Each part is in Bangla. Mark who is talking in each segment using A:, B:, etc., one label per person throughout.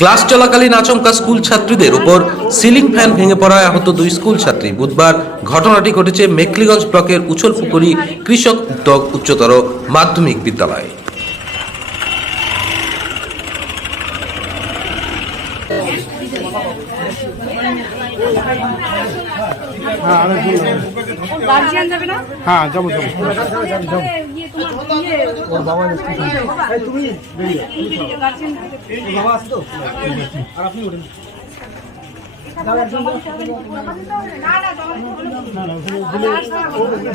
A: ক্লাস চলাকালীন আচমকা স্কুল ছাত্রীদের উপর সিলিং ফ্যান ভেঙে পড়ায় আহত দুই স্কুল ছাত্রী। বুধবার ঘটনাটি ঘটেছে মেকলিগঞ্জ ব্লকের উছলপুকুরি কৃষক উদ্যোগ উচ্চতর মাধ্যমিক বিদ্যালয়ে।
B: না?
C: হ্যাঁ যাব যাব।
B: ওর বাবা তুমি গার্জিয়ান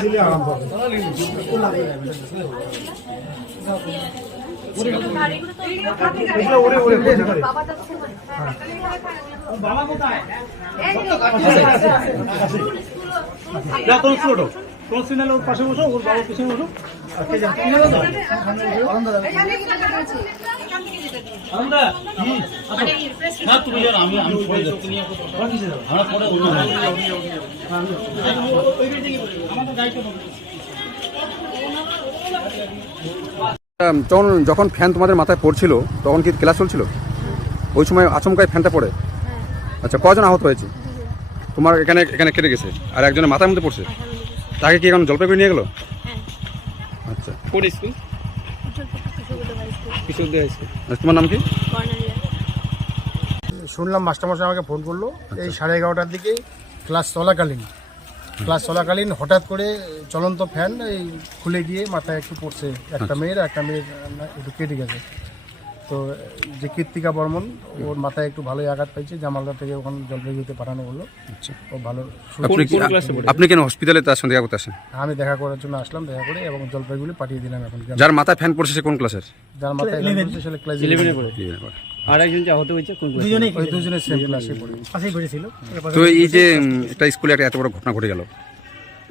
C: দিলে আরাম পাবে। এগুলো ওরে ওরে ওরে। ওরে।
D: না ওর পাশে বসো ওর বাবার পিছনে বসো
E: তখন যখন ফ্যান তোমাদের মাথায় পড়ছিল তখন কি ক্লাস চলছিল ওই সময় আচমকায় ফ্যানটা পড়ে আচ্ছা কজন আহত হয়েছে তোমার এখানে এখানে কেটে গেছে আর একজনের মাথার মধ্যে পড়ছে তাকে কি এখন জলপাইগুড়ি নিয়ে গেলো? আচ্ছা।
D: কোন স্কুল?
E: আর তোমার নাম কি?
C: শুনলাম মাস্টারমশাই আমাকে ফোন করল এই সাড়ে এগারোটার দিকে ক্লাস চলাকালীন। ক্লাস চলাকালীন হঠাৎ করে চলন্ত ফ্যান এই খুলে গিয়ে মাথায় একটু পড়ছে। একটা মেয়ের একটা মেয়ের না, একটু কেটে গেছে। তো যে কীর্তিকা বর্মন ওর মাথায় একটু ভালোই আঘাত পাইছে জামালদা থেকে ওখানে জলপাইগুড়িতে পাঠানো হলো।
E: আচ্ছা।
C: ও ভালো
E: আপনি কেন হসপিটালে তার সঙ্গে দেখা করতে আসেন?
C: আমি দেখা করার জন্য আসলাম দেখা করে এবং জলপাইগুড়ি পাঠিয়ে দিলাম এখন
E: যার মাথায় ফ্যান পড়ছে সে কোন ক্লাসের
C: যার মাথায় ক্লাস ইলেভেনে পড়ে।
D: আর একজন যে আহত হয়েছে কোন
C: সেম ক্লাসে পড়ে।
E: তো এই যে একটা স্কুলে একটা এত বড় ঘটনা ঘটে গেল।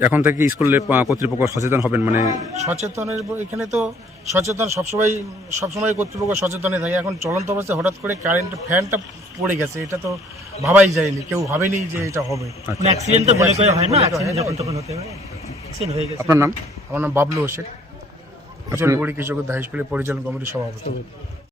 E: এখন থেকে স্কুলের কর্তৃপক্ষ সচেতন হবেন মানে
C: সচেতনের এখানে তো সচেতন সবসময় সবসময় কর্তৃপক্ষ সচেতনে থাকে। এখন চলন্ত অবস্থায় হঠাৎ করে কারেন্ট ফ্যানটা পড়ে গেছে এটা তো ভাবাই যায়নি কেউ ভাবেনি যে এটা হবে।
E: আচ্ছা।
D: অ্যাক্সিডেন্ট তো বলে করে হয় না
C: বলে করে
D: অ্যাক্সিডেন্ট যখন তখন হতে পারে অ্যাক্সিডেন্ট হয়ে গেছে।
E: আপনার নাম?
C: আমার নাম বাবলু হোসেন। কৃষক হাই স্কুলের পরিচালন কমিটির সভাপতি।